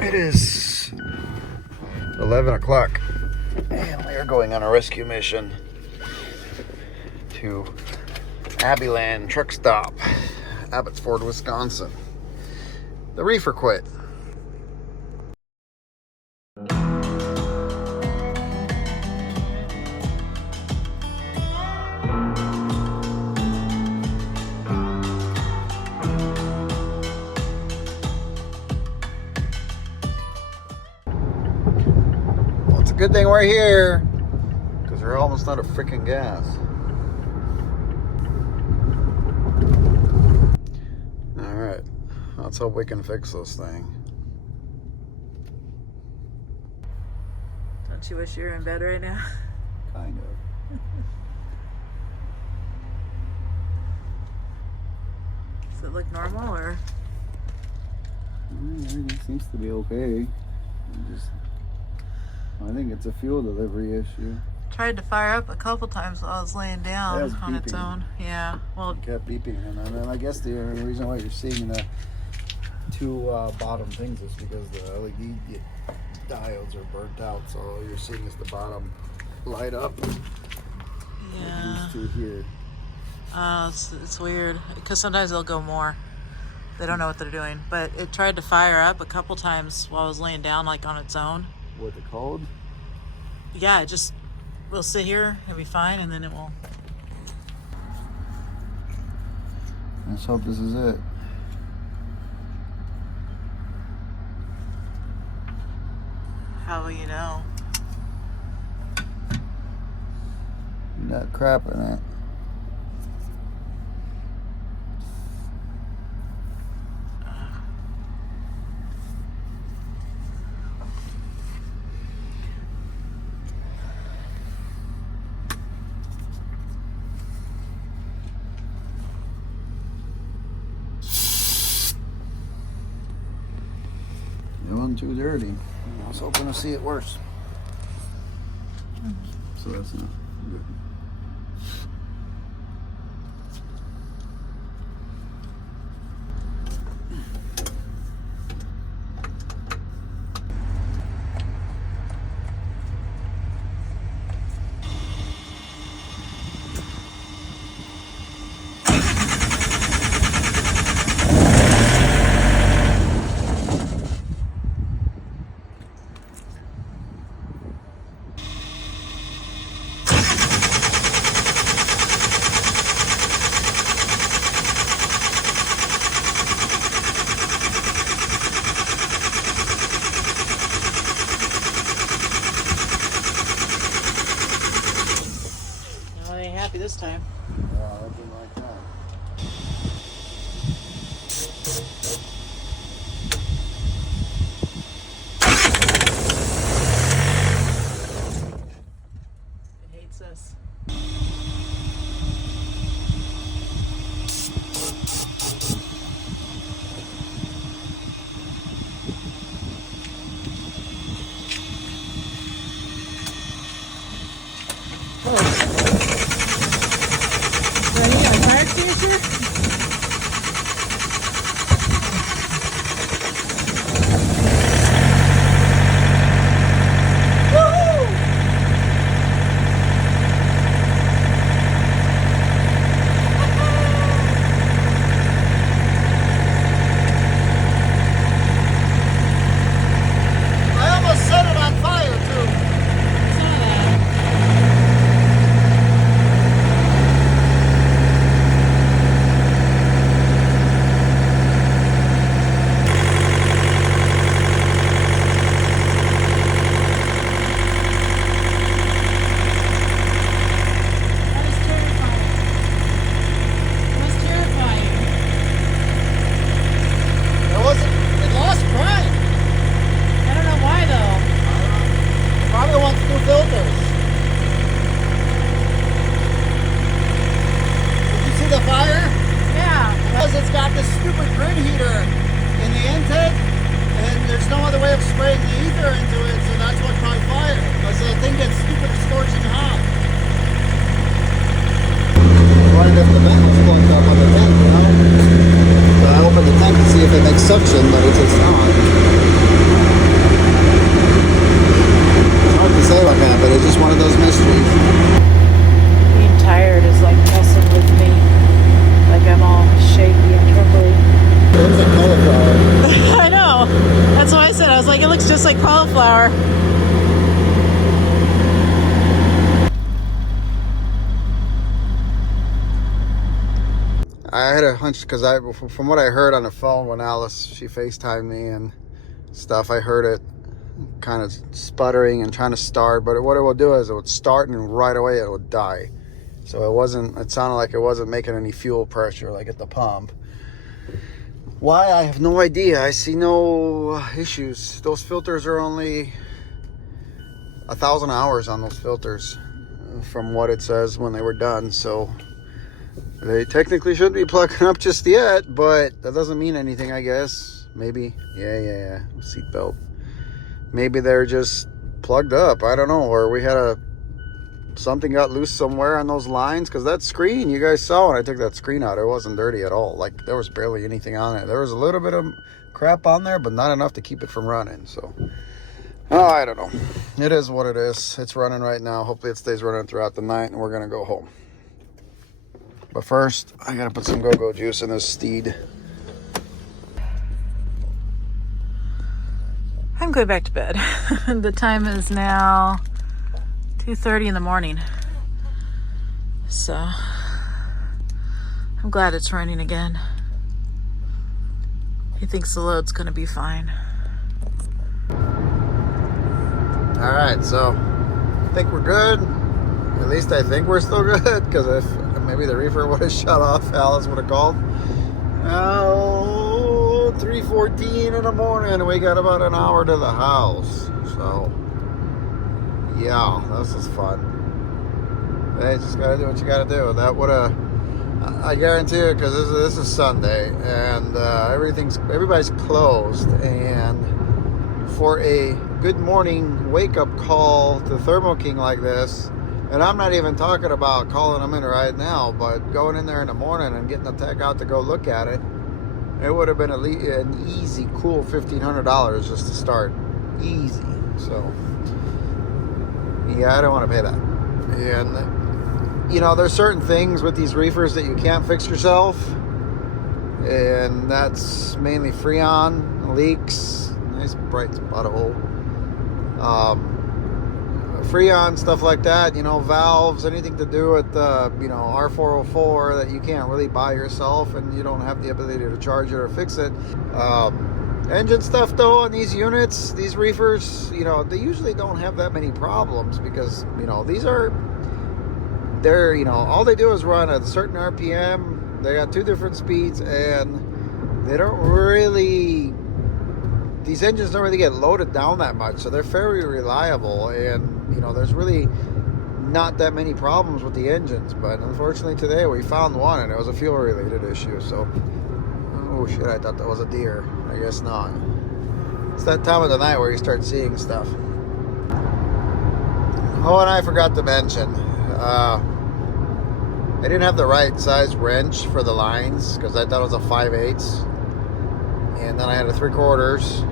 It is 11 o'clock and we are going on a rescue mission to Abbeyland Truck Stop, Abbotsford, Wisconsin. The reefer quit. Well, it's a good thing we're here because we're almost out of freaking gas. Alright, let's hope we can fix this thing. Don't you wish you were in bed right now? Kind of. Does it look normal or? Everything seems to be okay. I think it's a fuel delivery issue. Tried to fire up a couple times while I was laying down on its own. Yeah, well, It kept beeping, and then I guess the reason why you're seeing the two bottom things is because the LED diodes are burnt out, so all you're seeing is the bottom light up. yeah. These two here. It's weird because sometimes they'll go more. They don't know what they're doing, but it tried to fire up a couple times while I was laying down, like on its own. With the code? Yeah, we'll sit here, it'll be fine, and then it will. Let's hope this is it. How will you know? Got crap in it. It wasn't too dirty. I was hoping to see it worse. So that's not good. This time. Yeah, I didn't like that. It hates us. spraying the ether into it, so that's what caught fire. Because the thing gets stupid scorching hot. Right if the vent's plugged up on the tank, you know? So I open the tank to see if it makes suction, but it does not. like cauliflower. I had a hunch because from what I heard on the phone when Alice, she FaceTimed me and stuff, I heard it kind of sputtering and trying to start, but what it will do is it would start and right away it would die. So it sounded like it wasn't making any fuel pressure like at the pump. Why? I have no idea. I see no issues. Those filters are only 1,000 hours on those filters from what it says when they were done. So they technically shouldn't be plugging up just yet, but that doesn't mean anything, I guess. Maybe. Yeah. Seatbelt. Maybe they're just plugged up. I don't know. Or we had something got loose somewhere on those lines, because that screen you guys saw when I took that screen out, it wasn't dirty at all. Like, there was barely anything on it. There was a little bit of crap on there, but not enough to keep it from running. So I don't know. It is what it is. It's running right now. Hopefully it stays running throughout the night, and we're gonna go home. But first I gotta put some go-go juice in this steed. I'm going back to bed. The time is now 2:30 in the morning. So I'm glad it's raining again. He thinks the load's gonna be fine. All right, so I think we're good. At least I think we're still good, because if maybe the reefer would have shut off, Alice would have called. 3:14 in the morning, we got about an hour to the house. So yeah, this is fun. Hey, just gotta do what you gotta do. That would have, I guarantee you, because this is Sunday and everybody's closed, and for a good morning wake up call to Thermo King like this, and I'm not even talking about calling them in right now, but going in there in the morning and getting the tech out to go look at it, it would have been an easy, cool $1,500 just to start. Easy. So yeah, I don't want to pay that. And there's certain things with these reefers that you can't fix yourself, and that's mainly Freon leaks. Nice bright spot hole. Freon, stuff like that, valves, anything to do with R404 that you can't really buy yourself, and you don't have the ability to charge it or fix it. Engine stuff though, on these units, these reefers, they usually don't have that many problems, because they're all they do is run at a certain RPM. They got two different speeds, and these engines don't really get loaded down that much, so they're very reliable, and there's really not that many problems with the engines. But unfortunately today we found one, and it was a fuel related issue. So oh shit, I thought that was a deer. I guess not. It's that time of the night where you start seeing stuff. Oh, and I forgot to mention, I didn't have the right size wrench for the lines, because I thought it was a 5/8, and then I had a 3/4,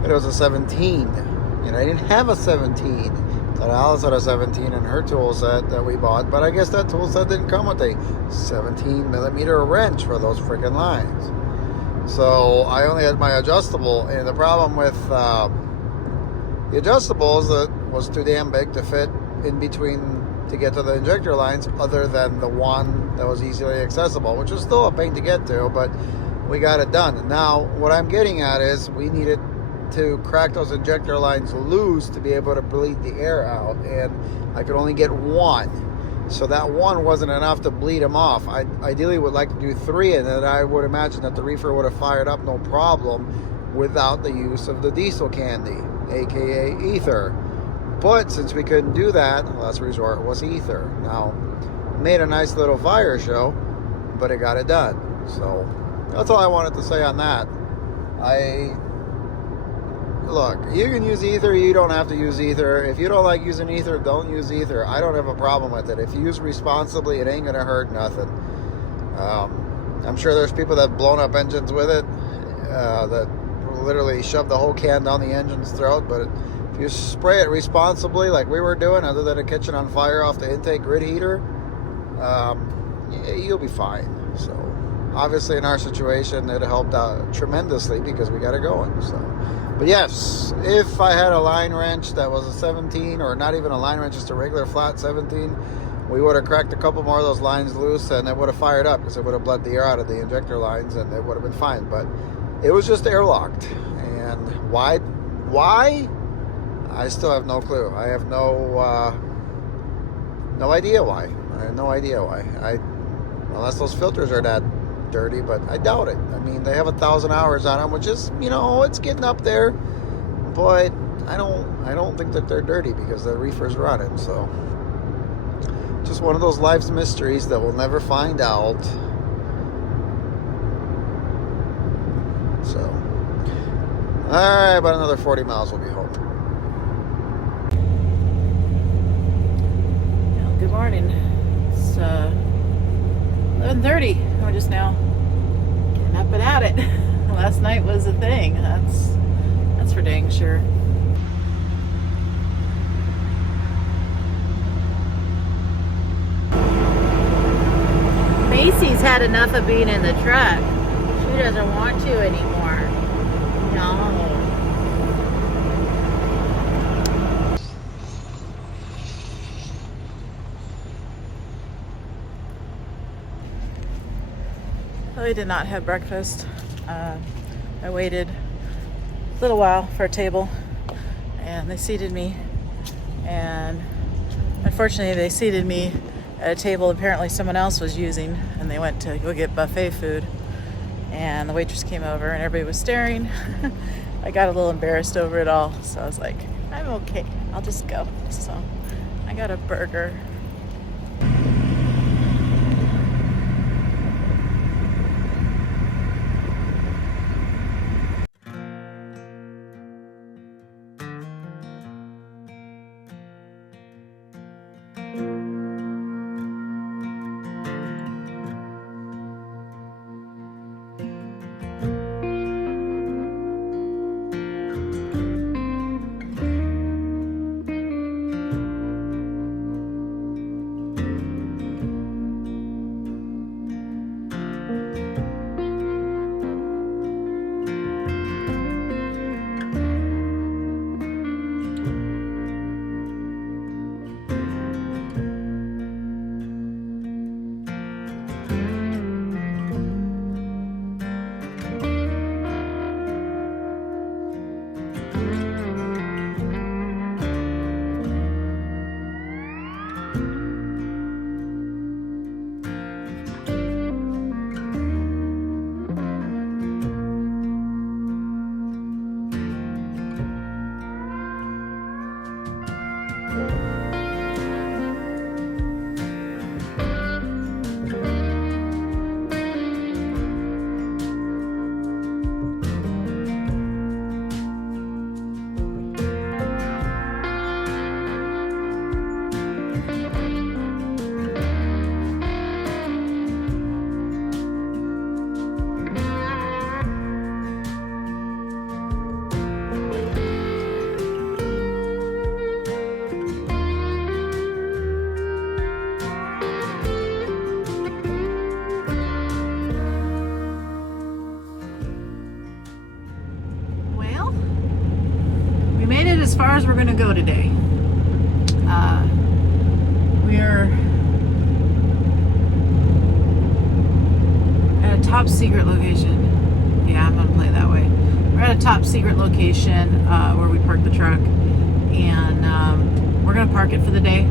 but it was a 17, and I didn't have a 17. Thought Alice had a 17 in her tool set that we bought, but I guess that tool set didn't come with a 17 millimeter wrench for those freaking lines. So I only had my adjustable, and the problem with the adjustables that was too damn big to fit in between to get to the injector lines, other than the one that was easily accessible, which was still a pain to get to, but we got it done. Now what I'm getting at is we needed to crack those injector lines loose to be able to bleed the air out, and I could only get one, so that one wasn't enough to bleed them off. I ideally would like to do 3, and then I would imagine that the reefer would have fired up no problem without the use of the diesel candy, aka ether. But since we couldn't do that, last resort was ether. Now, made a nice little fire show, but it got it done. So that's all I wanted to say on that. Look, you can use ether, you don't have to use ether. If you don't like using ether, don't use ether. I don't have a problem with it. If you use responsibly, it ain't gonna hurt nothing. I'm sure there's people that have blown up engines with it, that literally shove the whole can down the engine's throat, but if you spray it responsibly like we were doing, other than it catching on fire off the intake grid heater, you'll be fine. So obviously in our situation, it helped out tremendously because we got it going. So But yes, if I had a line wrench that was a 17, or not even a line wrench, just a regular flat 17, we would have cracked a couple more of those lines loose, and it would have fired up because it would have bled the air out of the injector lines, and it would have been fine. But it was just airlocked. And why? I still have no clue. I have no idea why. I have no idea why. Unless those filters are that dirty, but I doubt it. I mean, they have 1,000 hours on them, which is, it's getting up there, but I don't think that they're dirty because the reefer's running. So just one of those life's mysteries that we'll never find out. So all right, about another 40 miles we'll be home. Well, good morning. It's 11:30. We're just now getting up and at it. Last night was a thing. That's for dang sure. Macy's had enough of being in the truck. She doesn't want to anymore. No. I did not have breakfast. I waited a little while for a table, and they seated me, and unfortunately they seated me at a table apparently someone else was using, and they went to go get buffet food, and the waitress came over and everybody was staring. I got a little embarrassed over it all, so I was like, I'm okay, I'll just go. So I got a burger. As far as we're going to go today. We're at a top secret location. Yeah, I'm going to play that way. We're at a top secret location where we park the truck, and we're going to park it for the day.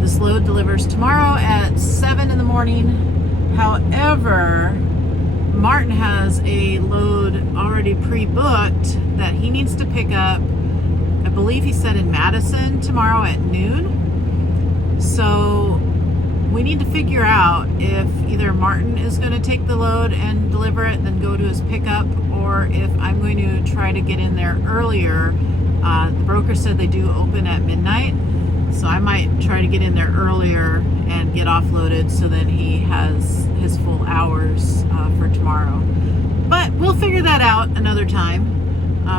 This load delivers tomorrow at 7 in the morning. However, Martin has a load already pre-booked that he needs to pick up. I believe he said in Madison tomorrow at noon. So we need to figure out if either Martin is going to take the load and deliver it and then go to his pickup, or if I'm going to try to get in there earlier. The broker said they do open at midnight, so I might try to get in there earlier and get offloaded so then he has his full hours for tomorrow. But we'll figure that out another time.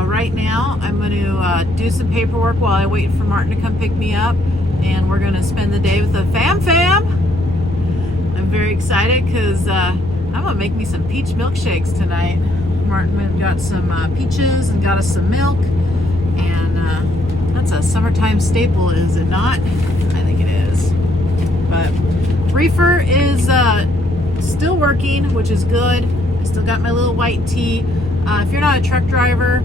Right now, I'm going to do some paperwork while I wait for Martin to come pick me up, and we're going to spend the day with the fam. I'm very excited because I'm going to make me some peach milkshakes tonight. Martin went and got some peaches and got us some milk. And that's a summertime staple, is it not? I think it is. But reefer is still working, which is good. I still got my little white tee. If you're not a truck driver,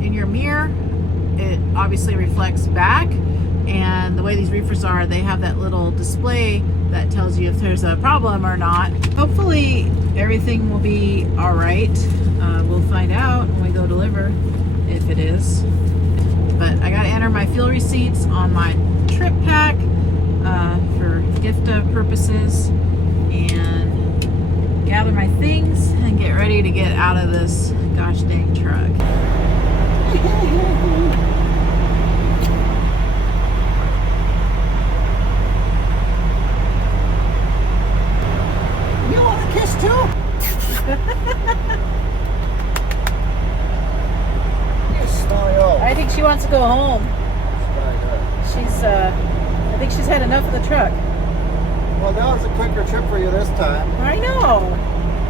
in your mirror, it obviously reflects back. And the way these reefers are, they have that little display that tells you if there's a problem or not. Hopefully everything will be all right. We'll find out when we go deliver if it is. But I gotta enter my fuel receipts on my trip pack for gift purposes, and gather my things and get ready to get out of this gosh dang truck. You want a kiss too? You smelly old. I think she wants to go home. I think she's had enough of the truck. Well, that was a quicker trip for you this time. I know.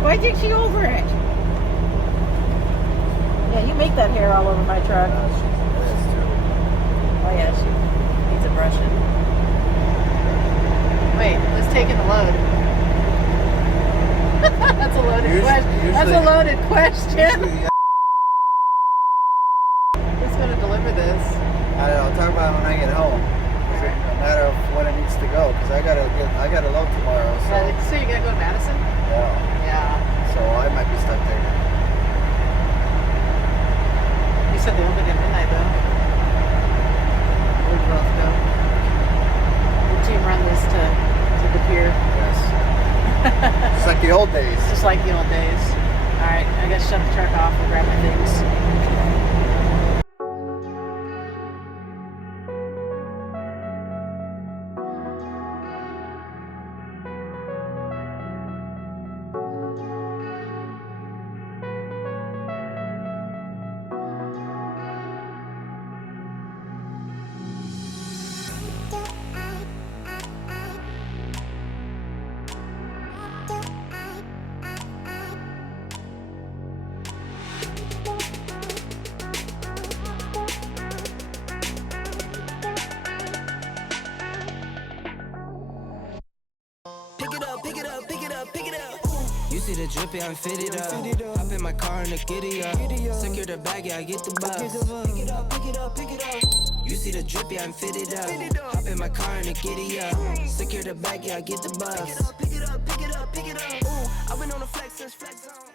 Why did she over it? Yeah, you make that hair all over my truck. Oh yeah, she needs a brushing. Wait, let's take in the load. That's a loaded question. That's a loaded question. Who's gonna deliver this? I don't know. Talk about it when I get home. It's a matter of when it needs to go, because I gotta load tomorrow. So, So you gotta go to Madison? yeah. Yeah. So I might be stuck there. You said they opened at midnight though. We'd both go. The team run this to the pier. Yes. It's like the old days. Just like the old days. Alright, I gotta shut the truck off and grab my things. You see the drippy, I'm fitted up. Hop in my car and the giddy up. Secure the bag, yeah, I get the bus. Pick it up, pick it up, pick it up. You see the drippy, I'm fitted up. Hop in my car and the giddy up. Secure the bag, yeah, I get the bus. Pick it up, pick it up, pick it up, pick it up. I've been on the flex since flex zone.